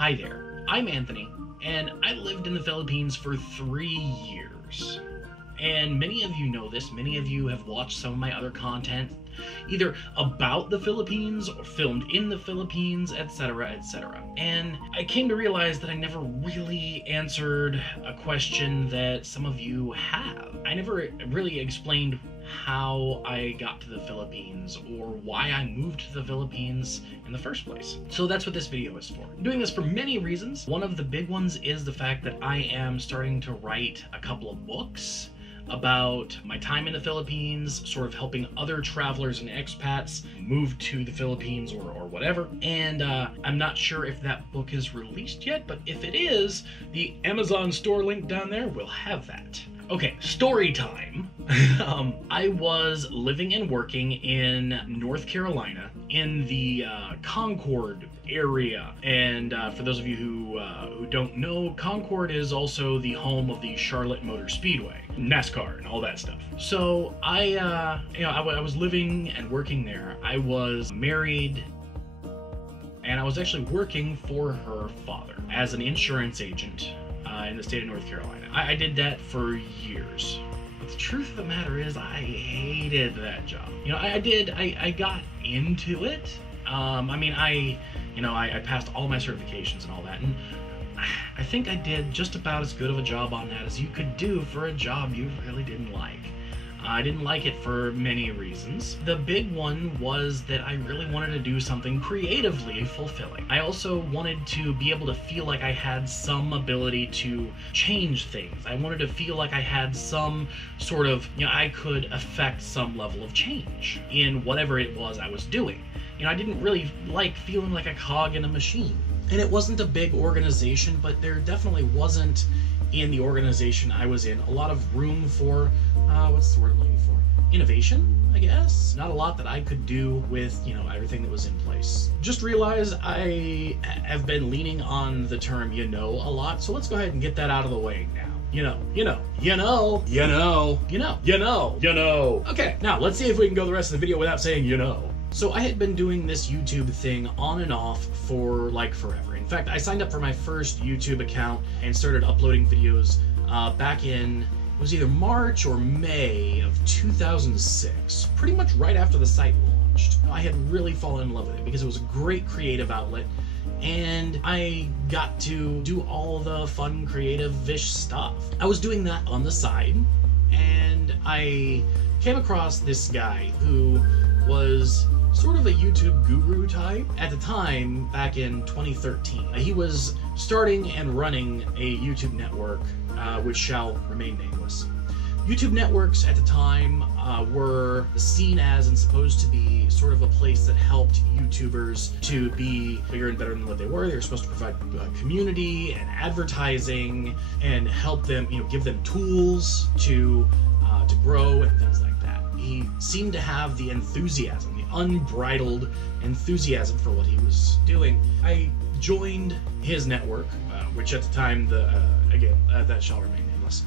Hi there, I'm Anthony, and I lived in the Philippines for 3 years. And many of you know this, many of you have watched some of my other content, either about the Philippines or filmed in the Philippines, etc., etc. And I came to realize that I never really answered a question that some of you have. I never really explained how I got to the Philippines or why I moved to the Philippines in the first place. So that's what this video is for. I'm doing this for many reasons. One of the big ones is the fact that I am starting to write a couple of books about my time in the Philippines, sort of helping other travelers and expats move to the Philippines or whatever. And I'm not sure if that book is released yet, but if it is, the Amazon store link down there will have that. Okay, story time. I was living and working in North Carolina in the Concord area. And for those of you who don't know, Concord is also the home of the Charlotte Motor Speedway, NASCAR and all that stuff. So I was living and working there. I was married, and I was actually working for her father as an insurance agent in the state of North Carolina. I did that for years. But the truth of the matter is I hated that job. You know, I got into it. I passed all my certifications and all that, and I think I did just about as good of a job on that as you could do for a job you really didn't like. I didn't like it for many reasons. The big one was that I really wanted to do something creatively fulfilling. I also wanted to be able to feel like I had some ability to change things. I wanted to feel like I had some sort of, I could affect some level of change in whatever it was I was doing. I didn't really like feeling like a cog in a machine. And it wasn't a big organization, but there definitely wasn't, in the organization I was in, a lot of room for, what's the word I'm looking for? Innovation, I guess? Not a lot that I could do with, everything that was in place. Just realized I have been leaning on the term a lot, so let's go ahead and get that out of the way now. Okay, now let's see if we can go the rest of the video without saying So I had been doing this YouTube thing on and off for like forever. In fact, I signed up for my first YouTube account and started uploading videos back in, it was either March or May of 2006, pretty much right after the site launched. I had really fallen in love with it because it was a great creative outlet, and I got to do all the fun creative-ish stuff. I was doing that on the side, and I came across this guy who was sort of a YouTube guru type at the time, back in 2013. He was starting and running a YouTube network, which shall remain nameless. YouTube networks at the time were seen as and supposed to be sort of a place that helped YouTubers to be bigger and better than what they were. They were supposed to provide community and advertising and help them, give them tools to grow and things like that. He seemed to have the enthusiasm, the unbridled enthusiasm for what he was doing. I joined his network, which at the time, that shall remain nameless.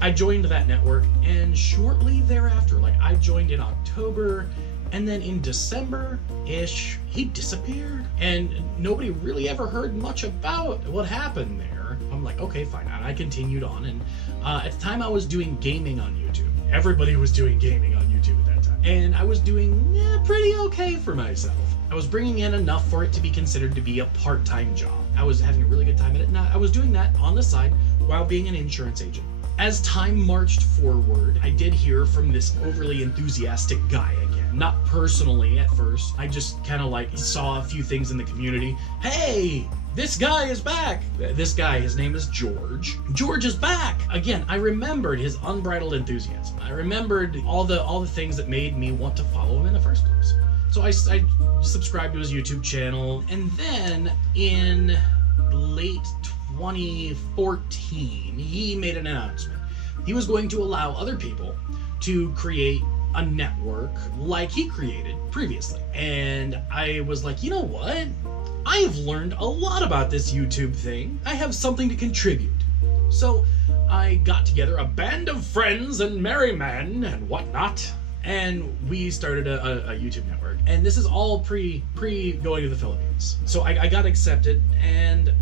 I joined that network, and shortly thereafter, I joined in October, and then in December-ish, he disappeared. And nobody really ever heard much about what happened there. I'm like, okay, fine. And I continued on, and at the time I was doing gaming on YouTube. Everybody was doing gaming on YouTube at that time. And I was doing pretty okay for myself. I was bringing in enough for it to be considered to be a part-time job. I was having a really good time at it, and I was doing that on the side while being an insurance agent. As time marched forward, I did hear from this overly enthusiastic guy again. Not personally at first. I just kind of saw a few things in the community. Hey, this guy is back. This guy, his name is George. George is back. Again, I remembered his unbridled enthusiasm. I remembered all the things that made me want to follow him in the first place. So I subscribed to his YouTube channel, and then in late 2014, he made an announcement. He was going to allow other people to create a network like he created previously. And I was like, you know what? I have learned a lot about this YouTube thing. I have something to contribute. So I got together a band of friends and merry men and whatnot, and we started a YouTube network. And this is all pre going to the Philippines. So I got accepted, and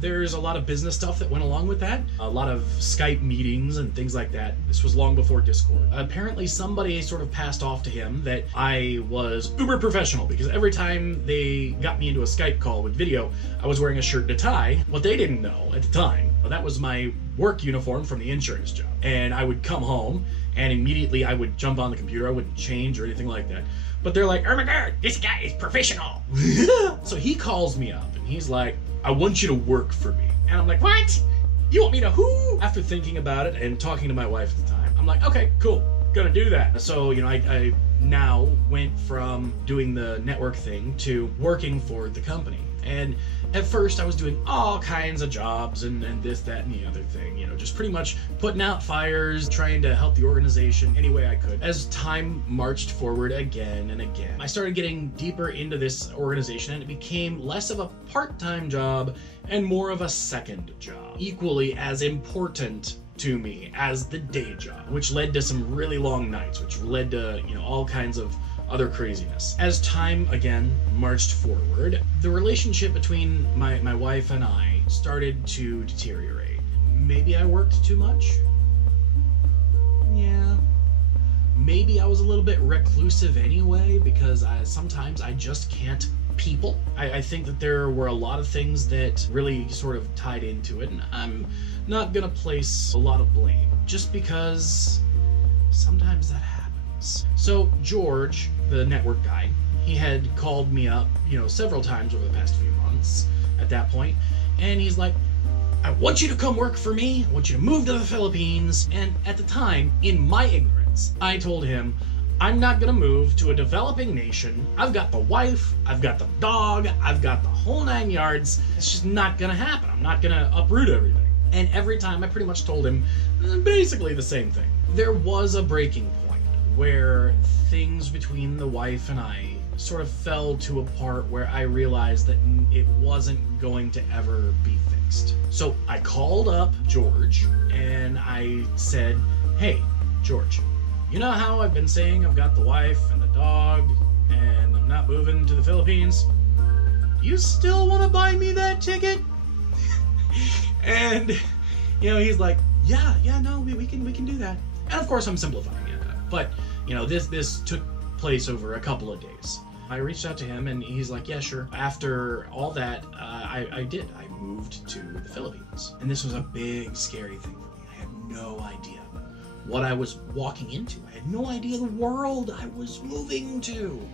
There's a lot of business stuff that went along with that. A lot of Skype meetings and things like that. This was long before Discord. Apparently somebody sort of passed off to him that I was uber professional, because every time they got me into a Skype call with video, I was wearing a shirt and a tie. What they didn't know at the time, that was my work uniform from the insurance job. And I would come home and immediately I would jump on the computer. I wouldn't change or anything like that. But they're like, oh my God, this guy is professional. So he calls me up and he's like, I want you to work for me. And I'm like, what? You want me to who? After thinking about it and talking to my wife at the time, I'm like, okay, cool, gonna do that. So, you know, I now went from doing the network thing to working for the company. And at first I was doing all kinds of jobs and this, that, and the other thing, you know, just pretty much putting out fires, trying to help the organization any way I could. As time marched forward again and again, I started getting deeper into this organization and it became less of a part-time job and more of a second job, equally as important to me as the day job, which led to some really long nights, which led to, you know, all kinds of other craziness. As time again marched forward, the relationship between my wife and I started to deteriorate. Maybe I worked too much? Yeah. Maybe I was a little bit reclusive anyway, because sometimes I just can't people. I think that there were a lot of things that really sort of tied into it, and I'm not gonna place a lot of blame, just because sometimes that happens. So George, the network guy, he had called me up, you know, several times over the past few months at that point, and he's like, I want you to come work for me, I want you to move to the Philippines. And at the time, in my ignorance, I told him, I'm not gonna move to a developing nation. I've got the wife, I've got the dog, I've got the whole 9 yards. It's just not gonna happen. I'm not gonna uproot everything. And every time I pretty much told him basically the same thing. There was a breaking point where things between the wife and I sort of fell to a part where I realized that it wasn't going to ever be fixed. So I called up George and I said, hey, George, you know how I've been saying I've got the wife and the dog and I'm not moving to the Philippines? Do you still want to buy me that ticket? And, you know, he's like, yeah, no, we can do that. And of course I'm simplifying it, but, you know, this took place over a couple of days. I reached out to him and he's like, yeah, sure. After all that, I did. I moved to the Philippines. And this was a big, scary thing for me. I had no idea what I was walking into. I had no idea the world I was moving to.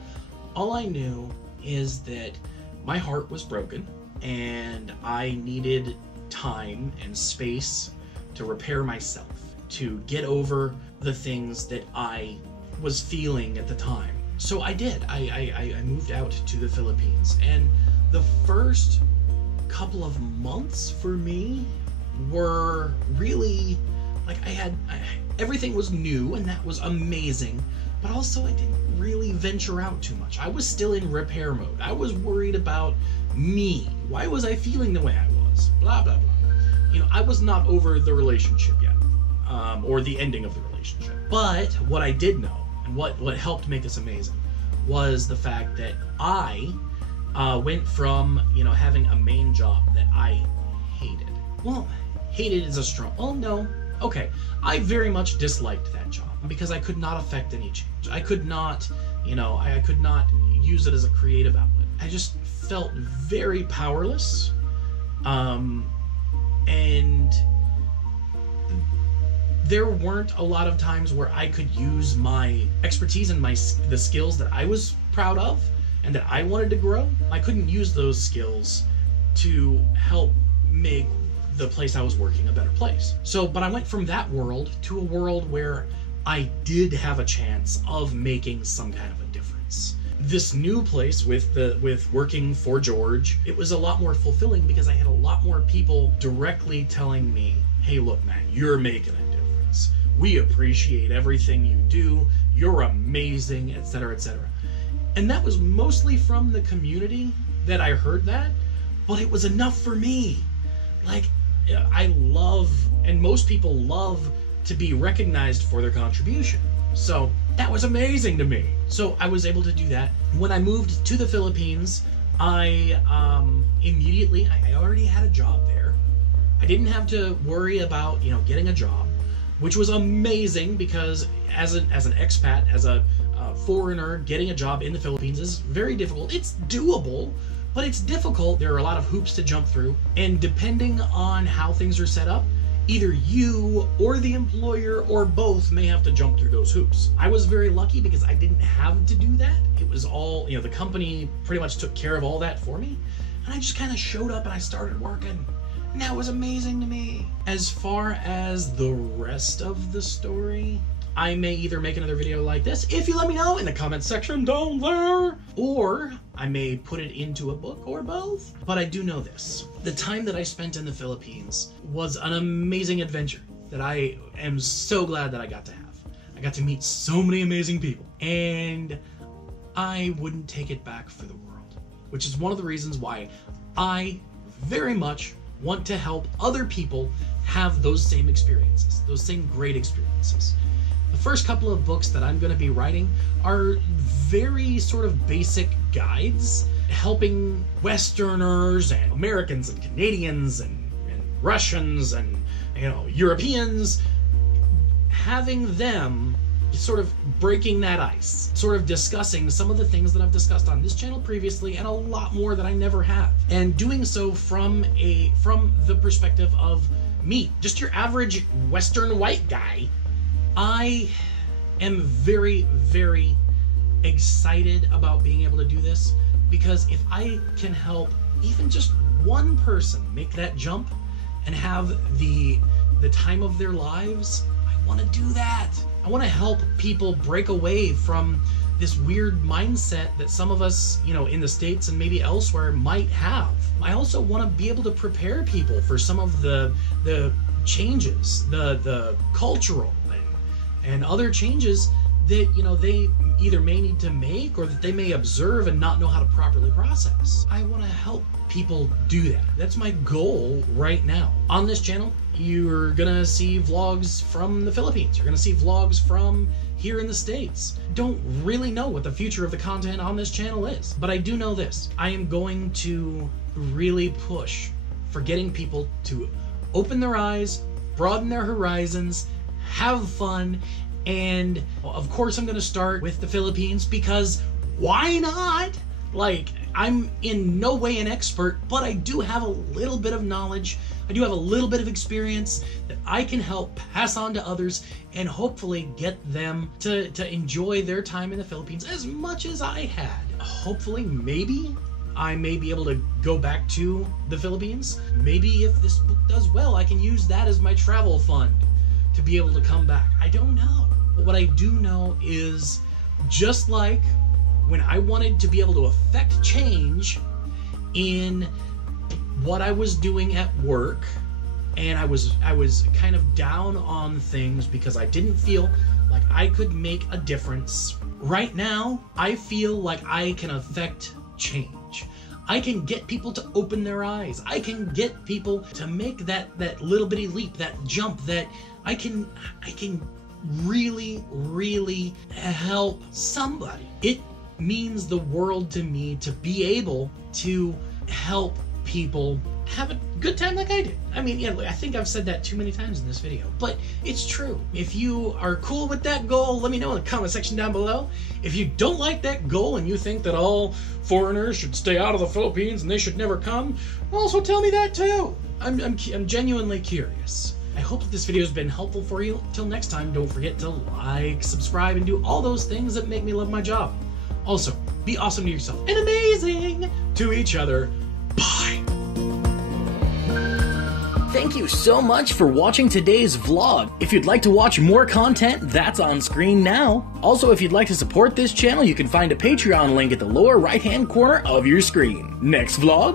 All I knew is that my heart was broken and I needed time and space to repair myself, to get over the things that I was feeling at the time. So I did. I moved out to the Philippines, and the first couple of months for me were really like everything was new and that was amazing, but also I didn't really venture out too much. I was still in repair mode. I was worried about me. Why was I feeling the way I was? Blah, blah, blah. You know, I was not over the relationship yet, or the ending of the relationship. But what I did know, and what helped make this amazing, was the fact that I went from, you know, having a main job that I hated. Well, hated is a strong, oh no, okay. I very much disliked that job because I could not affect any change. I could not, you know, I could not use it as a creative outlet. I just felt very powerless, and there weren't a lot of times where I could use my expertise and the skills that I was proud of and that I wanted to grow. I couldn't use those skills to help make the place I was working a better place. So, but I went from that world to a world where I did have a chance of making some kind of a difference. This new place with working for George, it was a lot more fulfilling because I had a lot more people directly telling me, hey, look, man, you're making a difference. We appreciate everything you do. You're amazing, etc., etc. And that was mostly from the community that I heard that, but it was enough for me. Like, I love, and most people love, to be recognized for their contribution. So that was amazing to me. So I was able to do that. When I moved to the Philippines, I immediately, I already had a job there. I didn't have to worry about, you know, getting a job, which was amazing because as an expat, as a foreigner, getting a job in the Philippines is very difficult. It's doable, but it's difficult. There are a lot of hoops to jump through, and depending on how things are set up, either you or the employer or both may have to jump through those hoops. I was very lucky because I didn't have to do that. It was all, you know, the company pretty much took care of all that for me, and I just kind of showed up and I started working. And that was amazing to me. As far as the rest of the story, I may either make another video like this, if you let me know in the comment section down there, or I may put it into a book, or both. But I do know this. The time that I spent in the Philippines was an amazing adventure that I am so glad that I got to have. I got to meet so many amazing people, and I wouldn't take it back for the world, which is one of the reasons why I very much want to help other people have those same experiences, those same great experiences. The first couple of books that I'm going to be writing are very sort of basic guides helping Westerners and Americans and Canadians and Russians and, you know, Europeans, having them sort of breaking that ice, sort of discussing some of the things that I've discussed on this channel previously and a lot more that I never have, and doing so from the perspective of me, just your average Western white guy. I am very, very excited about being able to do this, because if I can help even just one person make that jump and have the time of their lives, I want to do that. I want to help people break away from this weird mindset that some of us, you know, in the States and maybe elsewhere might have. I also want to be able to prepare people for some of the changes, the cultural and other changes that, you know, they either may need to make or that they may observe and not know how to properly process. I want to help people do that. That's my goal right now. On this channel, you're gonna see vlogs from the Philippines. You're gonna see vlogs from here in the States. Don't really know what the future of the content on this channel is, but I do know this. I am going to really push for getting people to open their eyes, broaden their horizons, have fun, and of course I'm gonna start with the Philippines, because why not? Like, I'm in no way an expert, but I do have a little bit of knowledge. I do have a little bit of experience that I can help pass on to others and hopefully get them to enjoy their time in the Philippines as much as I had. Hopefully, maybe I may be able to go back to the Philippines. Maybe if this book does well, I can use that as my travel fund to be able to come back. I don't know. But what I do know is, just like when I wanted to be able to affect change in what I was doing at work, and I was kind of down on things because I didn't feel like I could make a difference. Right now, I feel like I can affect change. I can get people to open their eyes. I can get people to make that little bitty leap, that jump, that I can really, really help somebody. It means the world to me to be able to help people have a good time like I did. I mean, yeah, I think I've said that too many times in this video, but it's true. If you are cool with that goal, let me know in the comment section down below. If you don't like that goal and you think that all foreigners should stay out of the Philippines and they should never come, also tell me that too. I'm genuinely curious. I hope that this video has been helpful for you. Till next time, don't forget to like, subscribe, and do all those things that make me love my job. Also, be awesome to yourself and amazing to each other. Bye! Thank you so much for watching today's vlog. If you'd like to watch more content, that's on screen now. Also, if you'd like to support this channel, you can find a Patreon link at the lower right-hand corner of your screen. Next vlog?